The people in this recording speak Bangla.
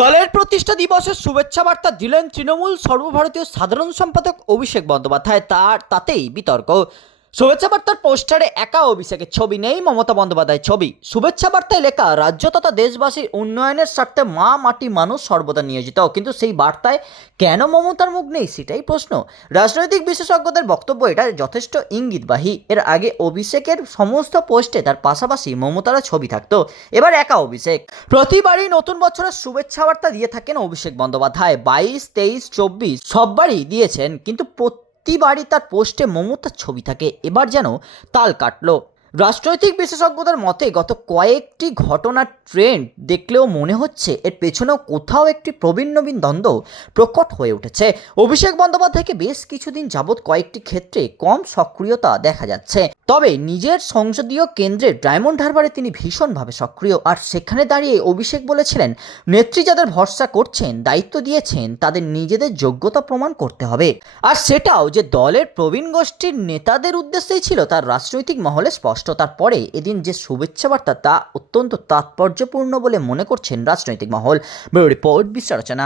দলের প্রতিষ্ঠা দিবসের শুভেচ্ছা বার্তা দিলেন তৃণমূল সর্বভারতীয় সাধারণ সম্পাদক অভিষেক বন্দ্যোপাধ্যায়। তার তাতেই বিতর্ক। শুভেচ্ছা বার্তার পোস্টারে একা অভিষেকের ছবি নেই, মমতা বন্দ্যোপাধ্যায় ছবি। শুভেচ্ছা বার্তায় লেখা, রাজ্য তথা দেশবাসীর উন্নয়নের স্বার্থে মা, মাটি, মানুষ সর্বদা নিয়োজিত। কিন্তু সেই বার্তায় কেন মমতার মুখ নেই, সেটাই প্রশ্ন। রাজনৈতিক বিশেষজ্ঞদের বক্তব্য এটা যথেষ্ট ইঙ্গিতবাহী। এর আগে অভিষেকের সমস্ত পোস্টে তার পাশাপাশি মমতারও ছবি থাকতো। এবার একা অভিষেক। প্রতিবারই নতুন বছরের শুভেচ্ছা বার্তা দিয়ে থাকেন অভিষেক বন্দ্যোপাধ্যায়। বাইশ, তেইশ, চব্বিশ সববারই দিয়েছেন, কিন্তু প্রতিবারই তার পোস্টে মমতার ছবি থাকে। এবার যেন তাল কাটল। রাজনৈতিক বিশেষজ্ঞদের মতে, গত কয়েকটি ঘটনার ট্রেন্ড দেখলেও মনে হচ্ছে এর পেছনেও কোথাও একটি প্রবীণ নবীন দ্বন্দ্ব প্রকট হয়ে উঠেছে। অভিষেক বন্দ্যোপাধ্যায়কে বেশ কিছুদিন যাবৎ কয়েকটি ক্ষেত্রে কম সক্রিয়তা দেখা যাচ্ছে। তবে নিজের সংসদীয় কেন্দ্রের ডায়মন্ড হারবারে তিনি ভীষণভাবে সক্রিয়। আর সেখানে দাঁড়িয়ে অভিষেক বলেছিলেন, নেত্রী যাদের ভরসা করছেন, দায়িত্ব দিয়েছেন, তাদের নিজেদের যোগ্যতা প্রমাণ করতে হবে। আর সেটাও যে দলের প্রবীণ গোষ্ঠীর নেতাদের উদ্দেশ্যেই ছিল, তার রাজনৈতিক মহলে স্পষ্ট। তারপরে এদিন যে শুভেচ্ছা বার্তা তা অত্যন্ত তাৎপর্যপূর্ণ বলে মনে করছেন রাজনৈতিক মহল। রিপোর্ট বিশ্লেষণা